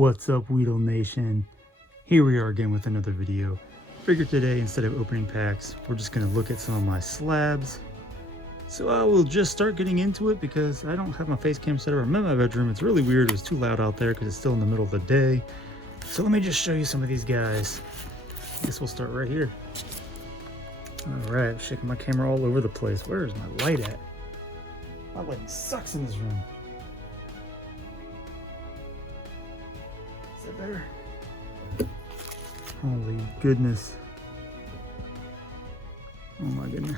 What's up, Weedle Nation? Here we are again with another video. Figured today, instead of opening packs, we're just going to look at some of my slabs. So I will just start getting into it because I don't have my face cam set up. I'm in my bedroom. It's really weird. It was too loud out there because it's still in the middle of the day. So let me just show you some of these guys. I guess we'll start right here. Alright, I'm shaking my camera all over the place. Where is my light at? My lighting sucks in this room. Is that better? Holy goodness. Oh my goodness.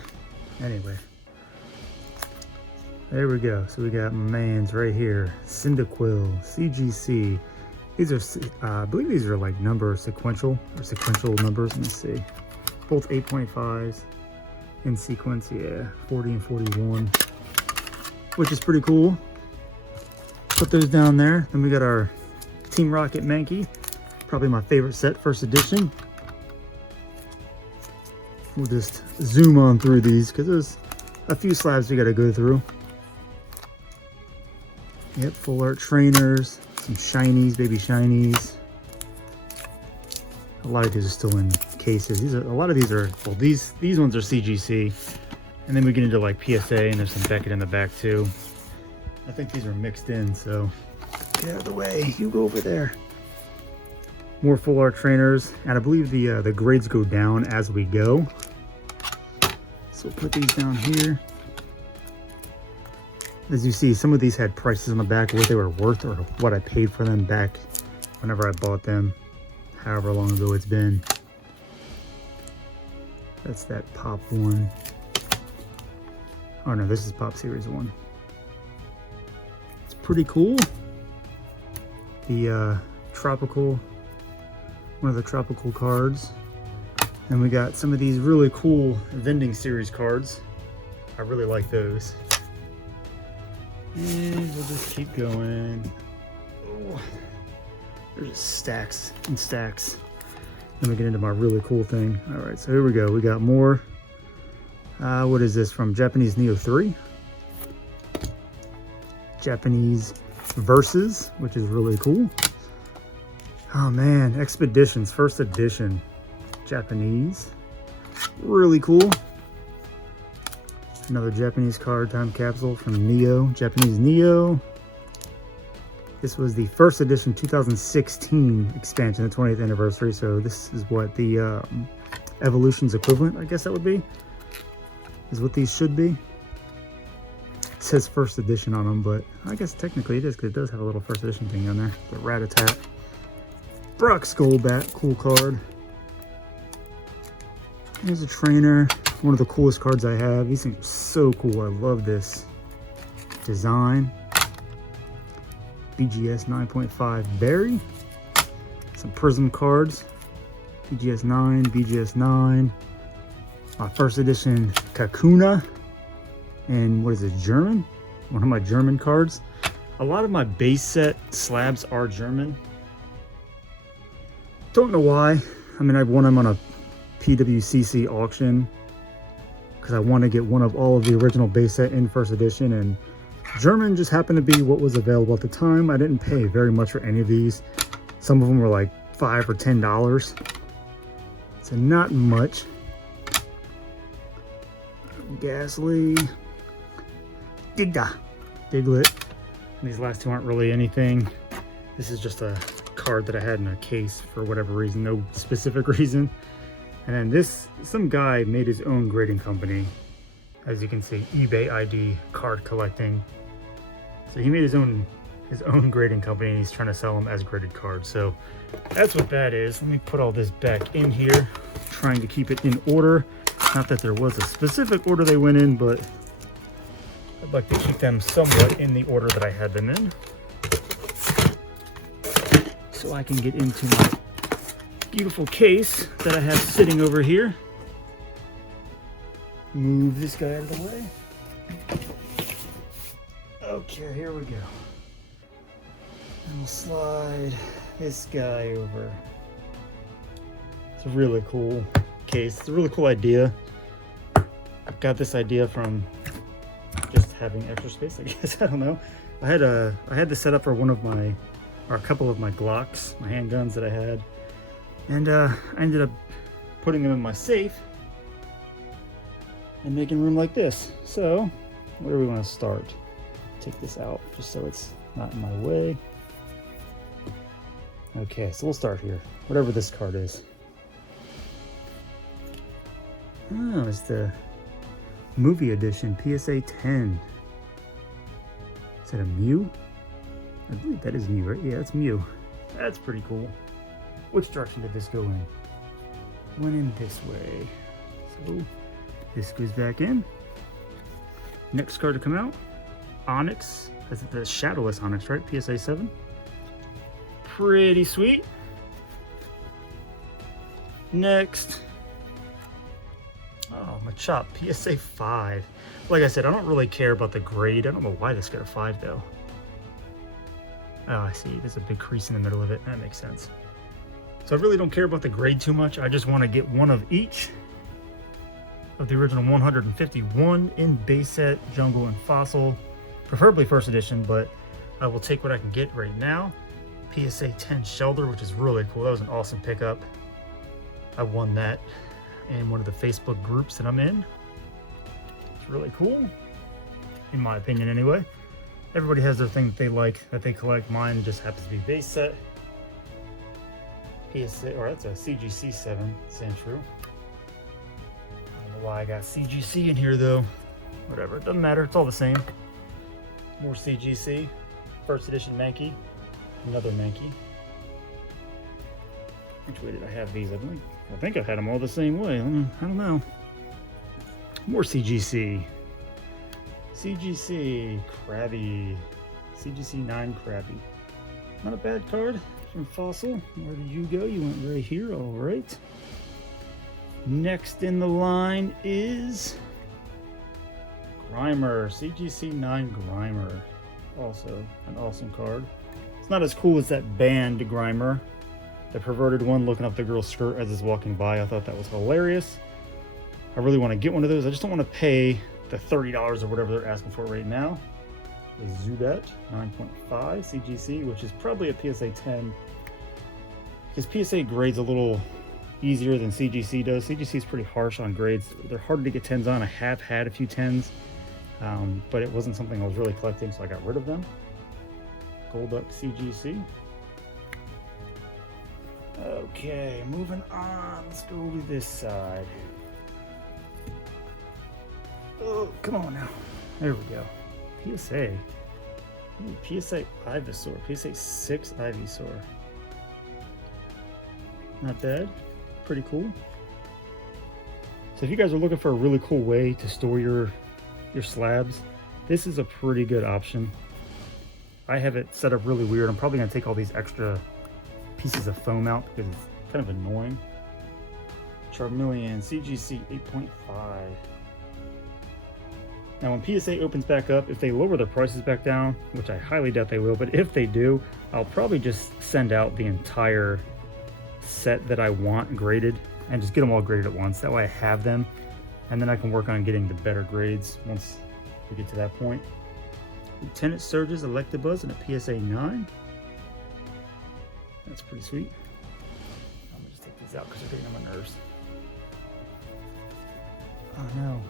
Anyway. There we go. So we got my mans right here. Cyndaquil, CGC. These are, I believe these are like sequential numbers. Let me see. Both 8.5s in sequence. Yeah, 40 and 41. Which is pretty cool. Put those down there. Then we got our Team Rocket Mankey. Probably my favorite set, first edition. We'll just zoom on through these because there's a few slabs we got to go through. Yep, full art trainers, some shinies, baby shinies. A lot of these are still in cases. A lot of these are, well, these ones are CGC. And then we get into like PSA, and there's some Beckett in the back too. I think these are mixed in, so get out of the way. You go over there. More full art trainers, and I believe the grades go down as we go. So we'll put these down here. As you see, some of these had prices on the back, what they were worth or what I paid for them back whenever I bought them, however long ago it's been. That's that Pop one. Oh no, this is Pop Series 1. It's pretty cool. The tropical, one of the tropical cards. And we got some of these really cool vending series cards. I really like those. And we'll just keep going. Oh, there's just stacks and stacks. Then we get into my really cool thing. All right, so here we go. We got more. What is this from? Japanese Neo 3. Japanese Versus, which is really cool. Oh man, Expeditions, first edition. Japanese. Really cool. Another Japanese card, time capsule from Neo, Japanese Neo. This was the first edition 2016 expansion, the 20th anniversary. So this is what the Evolution's equivalent, I guess that would be, is what these should be. It says first edition on them, but I guess technically it is because it does have a little first edition thing on there. The Rat-a-tat. Brock Skullbat, cool card. Here's a trainer, one of the coolest cards I have. These things are so cool. I love this design. BGS 9.5 Berry. Some Prism cards. BGS 9, BGS 9. My first edition Kakuna. And what is it, German? One of my German cards. A lot of my base set slabs are German. Don't know why. I mean, I won them on a PWCC auction because I want to get one of all of the original base set in first edition, and German just happened to be what was available at the time. I didn't pay very much for any of these. Some of them were like $5 or $10. So not much. Ghastly. Diglett. And these last two aren't really anything. This is just a card that I had in a case for whatever reason, no specific reason. And then this, some guy made his own grading company. As you can see, eBay ID card collecting. So he made his own grading company, and he's trying to sell them as graded cards. So that's what that is. Let me put all this back in here, trying to keep it in order. Not that there was a specific order they went in, but I'd like to keep them somewhat in the order that I had them in, so I can get into my beautiful case that I have sitting over here. Move this guy out of the way. Okay, here we go. And we'll slide this guy over. It's a really cool case. It's a really cool idea. I got this idea from just having extra space, I guess. I don't know. I had this set up for one of my are a couple of my Glocks, my handguns that I had. And I ended up putting them in my safe and making room like this. So, where do we want to start? Take this out just so it's not in my way. Okay, so we'll start here. Whatever this card is. Oh, it's the movie edition, PSA 10. Is that a Mew? I believe that is Mew, right? Yeah, that's Mew. That's pretty cool. Which direction did this go in? Went in this way. So this goes back in. Next card to come out, Onyx. That's the Shadowless Onyx, right? PSA 7. Pretty sweet. Next. Oh, Machop, PSA 5. Like I said, I don't really care about the grade. I don't know why this got a 5 though. Oh, I see. There's a big crease in the middle of it. That makes sense. So I really don't care about the grade too much. I just want to get one of each of the original 151 in base set, jungle, and fossil. Preferably first edition, but I will take what I can get right now. PSA 10 Shelter, which is really cool. That was an awesome pickup. I won that in one of the Facebook groups that I'm in. It's really cool, in my opinion anyway. Everybody has their thing that they like, that they collect. Mine just happens to be base set. PSA, or that's a CGC 7, Sandshrew. I don't know why I got CGC in here though. Whatever, it doesn't matter, it's all the same. More CGC. First edition Mankey. Another Mankey. Which way did I have these? I think I had them all the same way. I don't know. More CGC. CGC Krabby. CGC 9 Krabby. Not a bad card from Fossil. Where did you go? You went right here. All right. Next in the line is Grimer. CGC 9 Grimer. Also an awesome card. It's not as cool as that banned Grimer. The perverted one looking up the girl's skirt as it's walking by. I thought that was hilarious. I really want to get one of those. I just don't want to pay the $30 or whatever they're asking for right now. The Zubat 9.5 CGC, which is probably a PSA 10. Because PSA grades a little easier than CGC does. CGC is pretty harsh on grades. They're harder to get 10s on. I have had a few 10s, but it wasn't something I was really collecting, so I got rid of them. Golduck CGC. Okay, moving on. Let's go to this side. Oh, come on now. There we go. PSA. Ooh, PSA Ivysaur. PSA 6 Ivysaur. Not bad. Pretty cool. So if you guys are looking for a really cool way to store your slabs, this is a pretty good option. I have it set up really weird. I'm probably going to take all these extra pieces of foam out because it's kind of annoying. Charmeleon CGC 8.5. Now when PSA opens back up, if they lower their prices back down, which I highly doubt they will, but if they do, I'll probably just send out the entire set that I want graded and just get them all graded at once. That way I have them, and then I can work on getting the better grades once we get to that point. Lieutenant Surge's Electabuzz and a PSA 9. That's pretty sweet. I'm gonna just take these out because they're getting on my nerves. Oh no,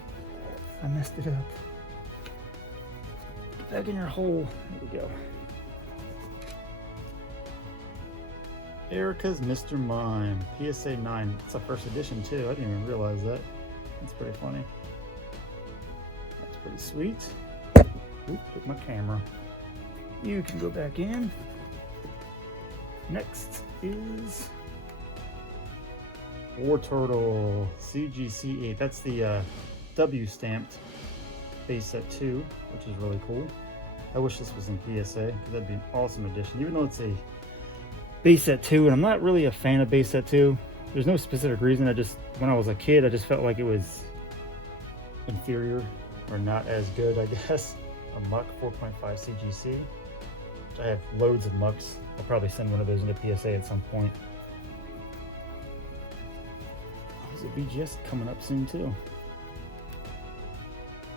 I messed it up. Get back in your hole. There we go. Erica's Mr. Mime, PSA 9. It's a first edition too. I didn't even realize that. That's pretty funny. That's pretty sweet. Oop, hit my camera. You can go back in. Next is War Turtle CGC 8. That's the W stamped base set 2, which is really cool. I wish this was in PSA because that'd be an awesome addition, even though it's a base set 2, and I'm not really a fan of base set 2. There's no specific reason. When I was a kid, I just felt like it was inferior or not as good, I guess. A Muck 4.5 CGC, which I have loads of Mucks. I'll probably send one of those into PSA at some point. There's a BGS coming up soon too.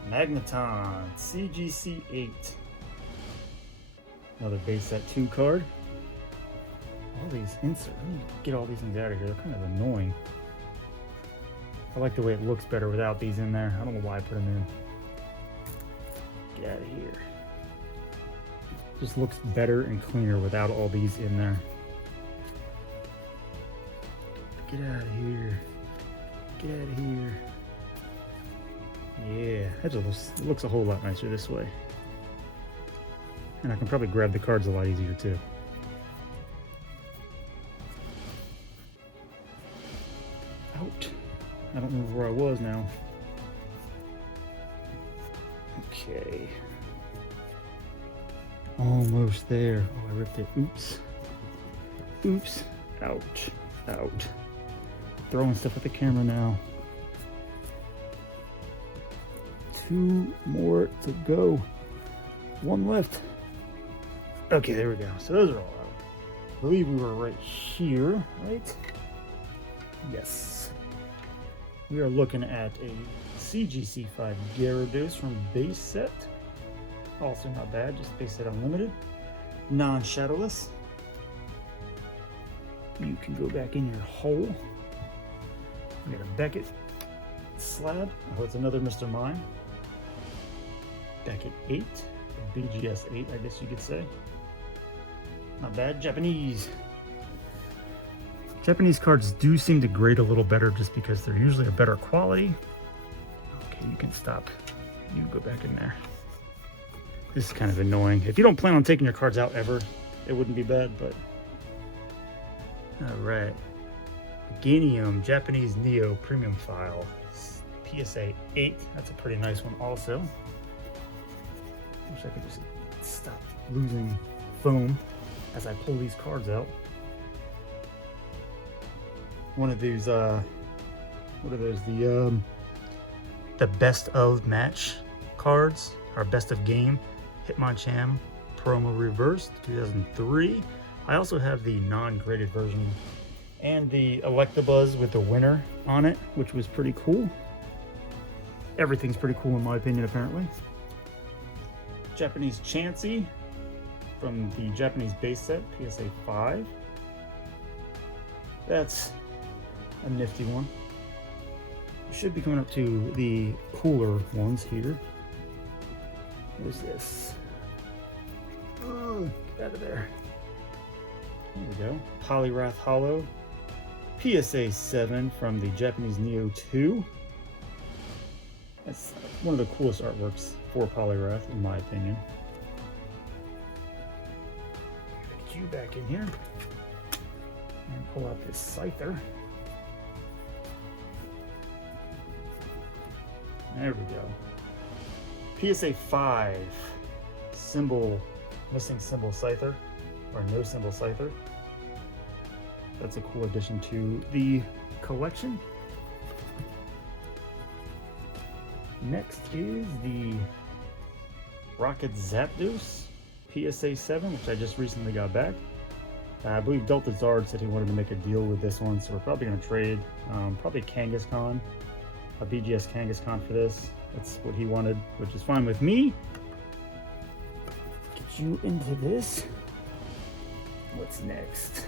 Magneton CGC 8. Another base set 2 card. all these inserts. I need to get all these things out of here. They're kind of annoying. I like the way it looks better without these in there. I don't know why I put them in. Get out of here. Just looks better and cleaner without all these in there. Get out of here. Get out of here. Yeah, that just looks a whole lot nicer this way. And I can probably grab the cards a lot easier too. Out. I don't remember where I was now. Okay. Almost there. Oh, I ripped it. Oops. Oops. Ouch. Out. Throwing stuff at the camera now. 2 more to go. 1 left. Okay, there we go. So those are all out. I believe we were right here, right? Yes. We are looking at a CGC5 Gyarados from base set. Also not bad, just base set unlimited. Non-shadowless. You can go back in your hole. We got a Beckett slab. Oh, it's another Mr. Mime. Beckett 8, or BGS 8, I guess you could say. Not bad. Japanese. Japanese cards do seem to grade a little better just because they're usually a better quality. Okay, you can stop. You can go back in there. This is kind of annoying. If you don't plan on taking your cards out ever, it wouldn't be bad, but... Alright. Ganium, Japanese Neo Premium File. PSA 8. That's a pretty nice one also. Wish I could just stop losing foam as I pull these cards out. One of these, what are those? The best of match cards, or best of game. Hitmonchan promo reversed 2003. I also have the non-graded version and the Electabuzz with the winner on it, which was pretty cool. Everything's pretty cool in my opinion, apparently. Japanese Chansey from the Japanese base set, PSA 5. That's a nifty one. We should be coming up to the cooler ones here. What is this? Oh, get out of there. There we go. Poliwrath Hollow. PSA 7 from the Japanese Neo 2. That's one of the coolest artworks for Poliwrath, in my opinion. Get you back in here. And pull out this Scyther. There we go. PSA 5. Symbol, missing symbol Scyther. Or no symbol Scyther. That's a cool addition to the collection. Next is the Rocket Zapdos PSA 7, which I just recently got back. I believe Delta Zard said he wanted to make a deal with this one, so we're probably going to trade probably Kangaskhan, a BGS Kangaskhan for this. That's what he wanted, which is fine with me. Get you into this. What's next?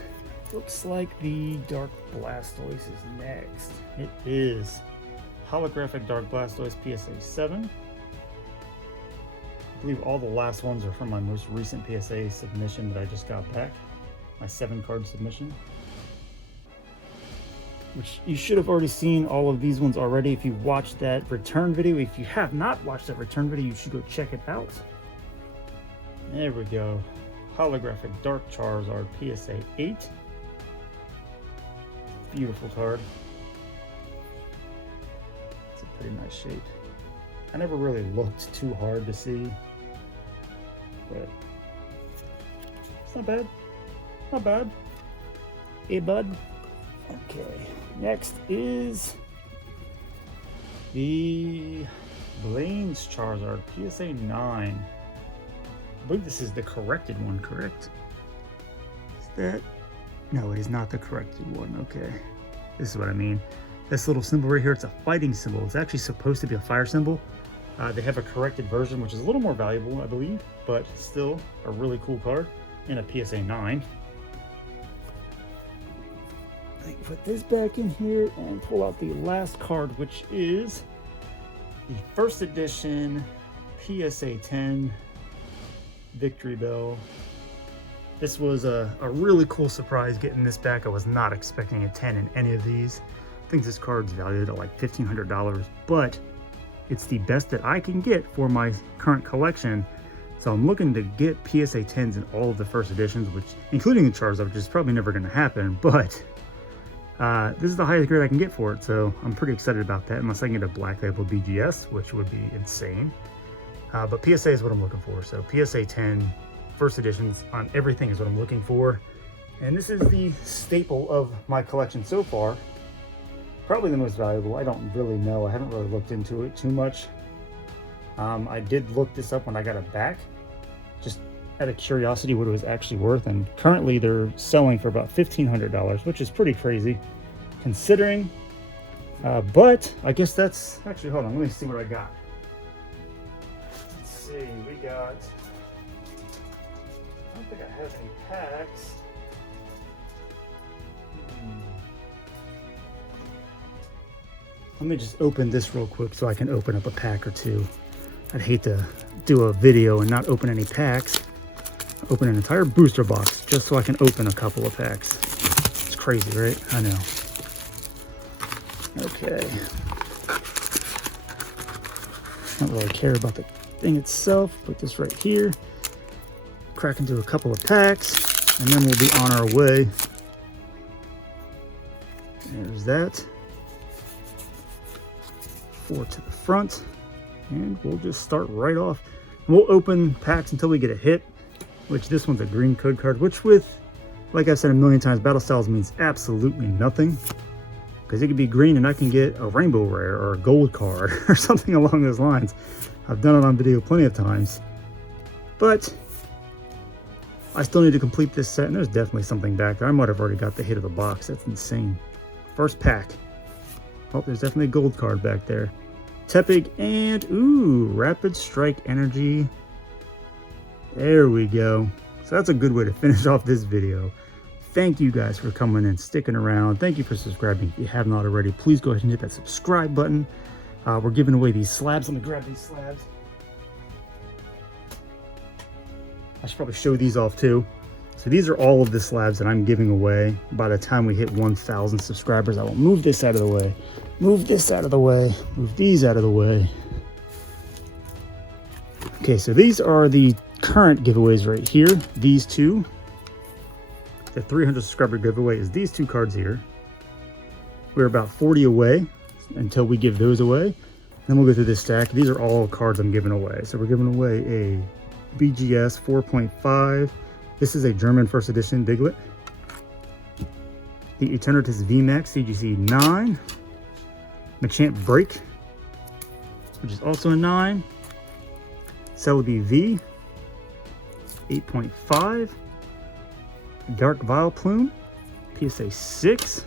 Looks like the Dark Blastoise is next. It is. Holographic Dark Blastoise PSA 7. I believe all the last ones are from my most recent PSA submission that I just got back. My 7-card submission. Which you should have already seen all of these ones already if you watched that return video. If you have not watched that return video, you should go check it out. There we go. Holographic Dark Charizard PSA 8. Beautiful card. It's a pretty nice shape. I never really looked too hard to see, but it's not bad. Not bad. Hey, bud. Okay. Next is the Blaine's Charizard PSA 9. I believe this is the corrected one, correct? Is that? No, it is not the corrected one. Okay. This is what I mean. This little symbol right here, it's a fighting symbol. It's actually supposed to be a fire symbol. They have a corrected version, which is a little more valuable, I believe, but still a really cool card in a PSA 9. I can put this back in here and pull out the last card, which is the first edition PSA 10 Victory Bell. This was a really cool surprise getting this back. I was not expecting a 10 in any of these. I think this card's valued at like $1,500, but it's the best that I can get for my current collection. So I'm looking to get PSA 10s in all of the first editions, which including the Charizard, which is probably never going to happen, but this is the highest grade I can get for it. So I'm pretty excited about that, unless I can get a Black Label BGS, which would be insane. But PSA is what I'm looking for. So PSA 10 first editions on everything is what I'm looking for. And this is the staple of my collection so far. Probably the most valuable. I don't really know. I haven't really looked into it too much. I did look this up when I got it back, just out of curiosity what it was actually worth. And currently they're selling for about $1,500, which is pretty crazy considering. But I guess that's actually, hold on, let me see what I got. Let's see, we got, I don't think I have any packs. Let me just open this real quick so I can open up a pack or two. I'd hate to do a video and not open any packs. Open an entire booster box just so I can open a couple of packs. It's crazy, right? I know. Okay. Don't really care about the thing itself. Put this right here. Crack into a couple of packs, and then we'll be on our way. There's that. 4 to the front, and we'll just start right off. We'll open packs until we get a hit, which this one's a green code card, which with, like I've said a million times, Battle Styles means absolutely nothing, because it could be green and I can get a rainbow rare or a gold card or something along those lines. I've done it on video plenty of times, but I still need to complete this set, and there's definitely something back there. I might have already got the hit of the box. That's insane. First pack. Oh, there's definitely a gold card back there. Tepig and, ooh, Rapid Strike Energy. There we go. So that's a good way to finish off this video. Thank you guys for coming and sticking around. Thank you for subscribing. If you have not already, please go ahead and hit that subscribe button. We're giving away these slabs. Let me grab these slabs. I should probably show these off too. So these are all of the slabs that I'm giving away. By the time we hit 1,000 subscribers, I will move this out of the way, move this out of the way, move these out of the way. Okay, so these are the current giveaways right here. These two, the 300 subscriber giveaway is these two cards here. We're about 40 away until we give those away. Then we'll go through this stack. These are all cards I'm giving away. So we're giving away a BGS 4.5. This is a German first edition Diglett. The Eternatus VMAX CGC 9. Machamp Break, which is also a 9. Celebi V 8.5. Dark Vileplume PSA 6.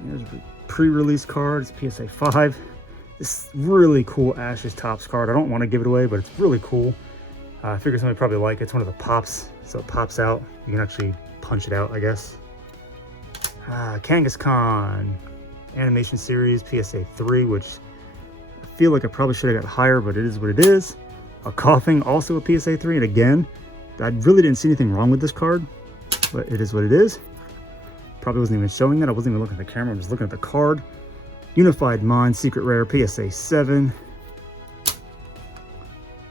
There's a pre-release card. It's PSA 5. This really cool Ashes Tops card. I don't want to give it away, but it's really cool. I figure somebody probably like it. It's one of the pops, so it pops out. You can actually punch it out, I guess. Kangaskhan Animation Series PSA 3, which I feel like I probably should have got higher, but it is what it is. A Coughing, also a PSA 3, and again, I really didn't see anything wrong with this card, but it is what it is. Probably wasn't even showing that. I wasn't even looking at the camera. I'm just looking at the card. Unified Mind Secret Rare PSA 7.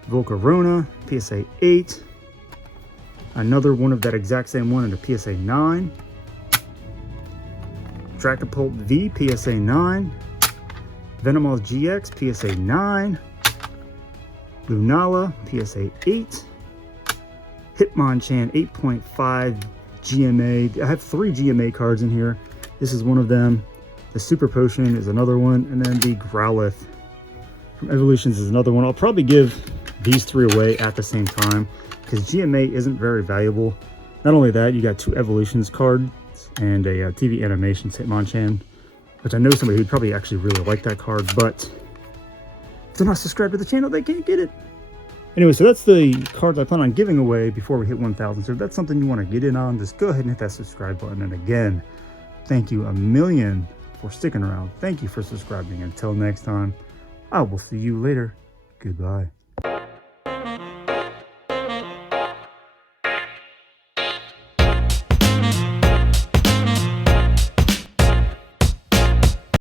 Volcarona PSA 8. Another one of that exact same one in a PSA 9. Dracopult V PSA 9. Venomoth GX PSA 9. Lunala PSA 8. Hitmonchan 8.5 GMA. I have 3 GMA cards in here. This is one of them. The Super Potion is another one, and then the Growlithe from Evolutions is another one. I'll probably give these 3 away at the same time because GMA isn't very valuable. Not only that, you got 2 Evolutions cards and a TV Animations Hitmonchan, which I know somebody who'd probably actually really like that card, but if they're not subscribed to the channel, they can't get it. Anyway, so that's the cards I plan on giving away before we hit 1,000. So if that's something you want to get in on, just go ahead and hit that subscribe button. And again, thank you a million for sticking around. Thank you for subscribing. Until next time, I will see you later. Goodbye.